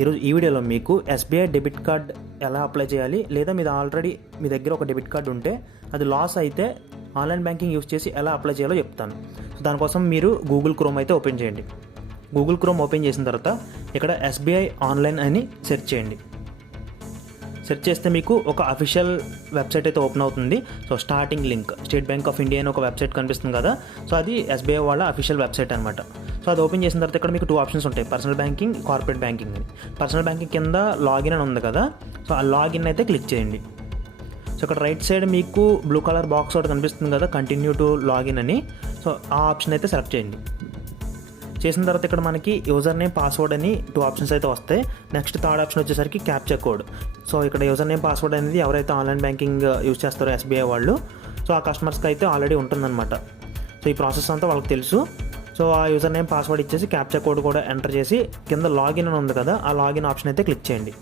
ఈరోజు ఈ వీడియోలో మీకు ఎస్బీఐ డెబిట్ కార్డ్ ఎలా అప్లై చేయాలి, లేదా మీద ఆల్రెడీ మీ దగ్గర ఒక డెబిట్ కార్డు ఉంటే అది లాస్ అయితే ఆన్లైన్ బ్యాంకింగ్ యూస్ చేసి ఎలా అప్లై చేయాలో చెప్తాను. సో దానికోసం మీరు గూగుల్ క్రోమ్ అయితే ఓపెన్ చేయండి. గూగుల్ క్రోమ్ ఓపెన్ చేసిన తర్వాత ఇక్కడ ఎస్బీఐ ఆన్లైన్ అని సెర్చ్ చేయండి. సెర్చ్ చేస్తే మీకు ఒక అఫీషియల్ వెబ్సైట్ అయితే ఓపెన్ అవుతుంది. So starting link state bank of India అని ఒక వెబ్సైట్ కనిపిస్తుంది కదా, సో అది ఎస్బీఐ వాళ్ళ అఫీషియల్ వెబ్సైట్ అనమాట. సో అది ఓపెన్ చేసిన తర్వాత ఇక్కడ మీకు 2 ఆప్షన్స్ ఉంటాయి, పర్సనల్ బ్యాంకింగ్, కార్పొరేట్ బ్యాంకింగ్ అని. పర్సనల్ బ్యాంకింగ్ కింద లాగిన్ అని ఉంది కదా, సో ఆ లాగిన్ అయితే క్లిక్ చేయండి. సో ఇక్కడ రైట్ సైడ్ మీకు బ్లూ కలర్ బాక్స్ ఒకటి కనిపిస్తుంది కదా, కంటిన్యూ టు లాగిన్ అని. సో ఆ ఆప్షన్ అయితే సెలెక్ట్ చేయండి. చేసిన తర్వాత ఇక్కడ మనకి యూజర్ నేమ్, పాస్వర్డ్ అని 2 ఆప్షన్స్ అయితే వస్తాయి. నెక్స్ట్ థర్డ్ ఆప్షన్ వచ్చేసరికి క్యాప్చా కోడ్. సో ఇక్కడ యూజర్ నేమ్, పాస్వర్డ్ అనేది ఎవరైతే ఆన్లైన్ బ్యాంకింగ్ యూజ్ చేస్తారో ఎస్బీఐ వాళ్ళు, సో ఆ కస్టమర్స్కి అయితే ఆల్రెడీ ఉంటుందన్నమాట. సో ఈ ప్రాసెస్ అంతా వాళ్ళకి తెలుసు. సో ఆ యూజర్ నేమ్, పాస్వర్డ్ ఇచ్చేసి క్యాప్చా కోడ్ కూడా ఎంటర్ చేసి కింద లాగిన్ అని ఉంది కదా, ఆ లాగిన్ ఆప్షన్ అయితే క్లిక్ చేయండి.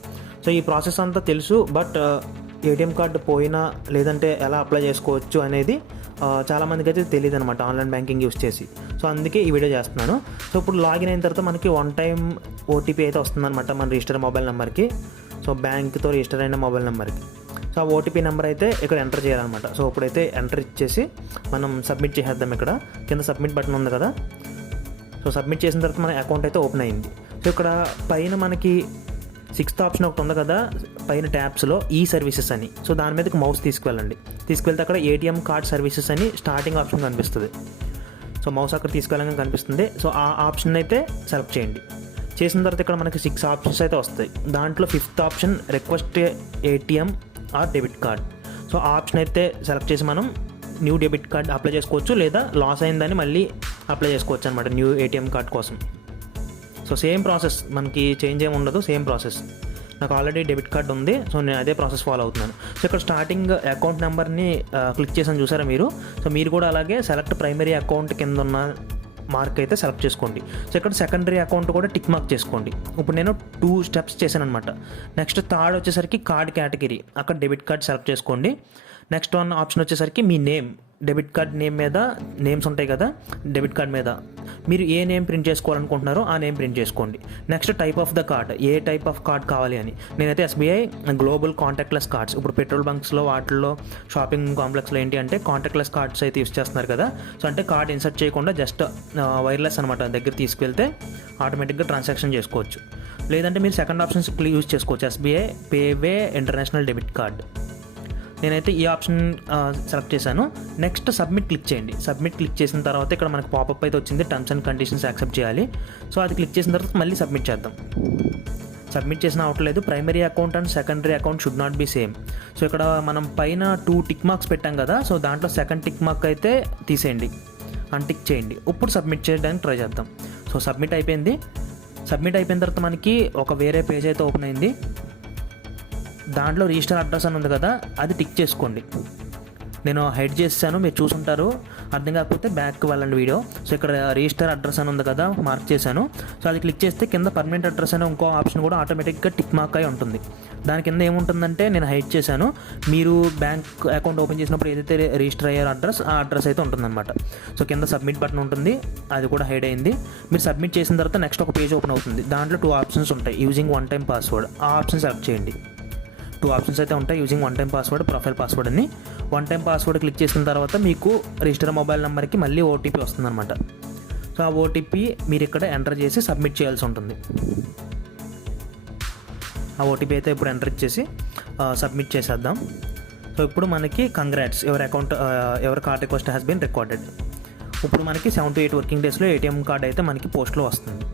సో ఈ ప్రాసెస్ అంతా తెలుసు, బట్ ఏటీఎం కార్డు పోయినా లేదంటే ఎలా అప్లై చేసుకోవచ్చు అనేది చాలామందికి అయితే తెలియదు అనమాట ఆన్లైన్ బ్యాంకింగ్ యూస్ చేసి. సో అందుకే ఈ వీడియో చేస్తున్నాను. సో ఇప్పుడు లాగిన్ అయిన తర్వాత మనకి 1 టైం ఓటీపీ అయితే వస్తుందన్నమాట మన రిజిస్టర్ మొబైల్ నెంబర్కి, సో బ్యాంక్తో రిజిస్టర్ అయిన మొబైల్ నెంబర్కి. సో ఆ ఓటీపీ నెంబర్ అయితే ఇక్కడ ఎంటర్ చేయాలన్నమాట. సో ఇప్పుడైతే ఎంటర్ ఇచ్చేసి మనం సబ్మిట్ చేసేద్దాం. ఇక్కడ కింద సబ్మిట్ బటన్ ఉంది కదా, సో సబ్మిట్ చేసిన తర్వాత మన అకౌంట్ అయితే ఓపెన్ అయింది. సో ఇక్కడ పైన మనకి 6th ఆప్షన్ ఒకటి ఉంది కదా పైన ట్యాబ్స్లో, ఈ సర్వీసెస్ అని. సో దాని మీదకి మౌస్ తీసుకువెళ్ళండి. తీసుకెళ్తే అక్కడ ఏటీఎం కార్డ్ సర్వీసెస్ అని స్టార్టింగ్ ఆప్షన్ కనిపిస్తుంది. సో మౌస్ అక్కడ తీసుకెళ్ళగానే కనిపిస్తుంది. సో ఆ ఆప్షన్ అయితే సెలెక్ట్ చేయండి. చేసిన తర్వాత ఇక్కడ మనకి 6 ఆప్షన్స్ అయితే వస్తాయి. దాంట్లో 5th option request ATM are debit card. So ఆ ఆప్షన్ అయితే సెలెక్ట్ చేసి మనం న్యూ డెబిట్ కార్డ్ అప్లై చేసుకోవచ్చు, లేదా లాస్ అయిందని మళ్ళీ అప్లై చేసుకోవచ్చు అనమాట న్యూ ఏటీఎం కార్డ్ కోసం. సో సేమ్ ప్రాసెస్, మనకి చేంజ్ ఏమి ఉండదు, సేమ్ ప్రాసెస్. నాకు ఆల్రెడీ డెబిట్ కార్డ్ ఉంది, సో నేను అదే ప్రాసెస్ ఫాలో అవుతున్నాను. సో ఇక్కడ స్టార్టింగ్ అకౌంట్ నెంబర్ని క్లిక్ చేసాను చూసారా మీరు. సో మీరు కూడా అలాగే సెలెక్ట్ ప్రైమరీ అకౌంట్ కింద ఉన్న మార్క్ అయితే సెలెక్ట్ చేసుకోండి. సో ఇక్కడ సెకండరీ అకౌంట్ కూడా టిక్ మార్క్ చేసుకోండి. ఇప్పుడు నేను 2 స్టెప్స్ చేశాను అనమాట. నెక్స్ట్ థర్డ్ వచ్చేసరికి కార్డ్ కేటగిరీ, అక్కడ డెబిట్ కార్డ్ సెలెక్ట్ చేసుకోండి. నెక్స్ట్ 1 ఆప్షన్ వచ్చేసరికి మీ నేమ్, డెబిట్ కార్డ్ నేమ్ మీద నేమ్స్ ఉంటాయి కదా డెబిట్ కార్డ్ మీద, మీరు ఏ నేమ్ ప్రింట్ చేసుకోవాలనుకుంటున్నారో ఆ నేమ్ ప్రింట్ చేసుకోండి. Next type of the card, A type of card కావాలి అని. నేనైతే ఎస్బీఐ గ్లోబల్ కాంటాక్ట్లెస్ కార్డ్స్, ఇప్పుడు పెట్రోల్ బంక్స్లో వాటిల్లో షాపింగ్ కాంప్లెక్స్లో ఏంటి అంటే కాంటాక్ట్లెస్ కార్డ్స్ అయితే యూస్ చేస్తున్నారు కదా. సో అంటే కార్డ్ ఇన్సర్ట్ చేయకుండా జస్ట్ వైర్లెస్ అనమాట, దగ్గర తీసుకెళ్తే ఆటోమేటిక్గా ట్రాన్సాక్షన్ చేసుకోవచ్చు. లేదంటే మీరు సెకండ్ ఆప్షన్స్ యూజ్ చేసుకోవచ్చు, ఎస్బీఐ పేవే ఇంటర్నేషనల్ డెబిట్ కార్డ్. నేనైతే ఈ ఆప్షన్ సెలెక్ట్ చేశాను. నెక్స్ట్ సబ్మిట్ క్లిక్ చేయండి. సబ్మిట్ క్లిక్ చేసిన తర్వాత ఇక్కడ మనకు పాపప్ అయితే వచ్చింది, టర్మ్స్ అండ్ కండిషన్స్ యాక్సెప్ట్ చేయాలి. సో అది క్లిక్ చేసిన తర్వాత మళ్ళీ సబ్మిట్ చేద్దాం. సబ్మిట్ చేసిన అవట్లేదు, primary account and secondary account should not be same. So ఇక్కడ మనం పైన 2 టిక్ మార్క్స్ పెట్టాం కదా, సో దాంట్లో సెకండ్ టిక్ మార్క్ అయితే తీసేయండి, అన్టిక్ చేయండి. ఇప్పుడు సబ్మిట్ చేయడానికి ట్రై చేద్దాం. సో సబ్మిట్ అయిపోయింది. సబ్మిట్ అయిపోయిన తర్వాత మనకి ఒక వేరే పేజ్ అయితే ఓపెన్ అయింది. దాంట్లో రిజిస్టర్ అడ్రస్ అని ఉంది కదా, అది టిక్ చేసుకోండి. నేను హైడ్ చేస్తాను, మీరు చూసుంటారు, అర్థం కాకపోతే బ్యాక్ వెళ్ళండి వీడియో. సో ఇక్కడ రిజిస్టర్ అడ్రస్ అని ఉంది కదా, మార్క్ చేశాను. సో అది క్లిక్ చేస్తే కింద పర్మనెంట్ అడ్రస్ అనే ఇంకో ఆప్షన్ కూడా ఆటోమేటిక్గా టిక్ మార్క్ అయి ఉంటుంది. దాని కింద ఏముంటుందంటే నేను హైడ్ చేశాను, మీరు బ్యాంక్ అకౌంట్ ఓపెన్ చేసినప్పుడు ఏదైతే రిజిస్టర్ అయ్యారో అడ్రస్, ఆ అడ్రస్ అయితే ఉంటుందన్నమాట. సో కింద సబ్మిట్ బటన్ ఉంటుంది, అది కూడా హైడ్ అయింది. మీరు సబ్మిట్ చేసిన తర్వాత నెక్స్ట్ ఒక పేజ్ ఓపెన్ అవుతుంది. దాంట్లో 2 ఆప్షన్స్ ఉంటాయి, యూజింగ్ 1 టైం పాస్వర్డ్. ఆ ఆప్షన్ సెలెక్ట్ చేయండి. 2 ఆప్షన్స్ అయితే ఉంటాయి, using 1 time password, profile password అని. 1 టైం పాస్వర్డ్ క్లిక్ చేసిన తర్వాత మీకు రిజిస్టర్ మొబైల్ నెంబర్కి మళ్ళీ ఓటీపీ వస్తుందన్నమాట. సో ఆ ఓటీపీ మీరు ఇక్కడ ఎంటర్ చేసి సబ్మిట్ చేయాల్సి ఉంటుంది. ఆ ఓటీపీ అయితే ఇప్పుడు ఎంటర్ చేసి సబ్మిట్ చేసేద్దాం. సో ఇప్పుడు మనకి కంగ్రాట్స్, ఎవరి card request has been recorded. ఇప్పుడు మనకి 7 to 8 వర్కింగ్ డేస్లో ఏటీఎం కార్డ్ అయితే మనకి పోస్ట్లో వస్తుంది.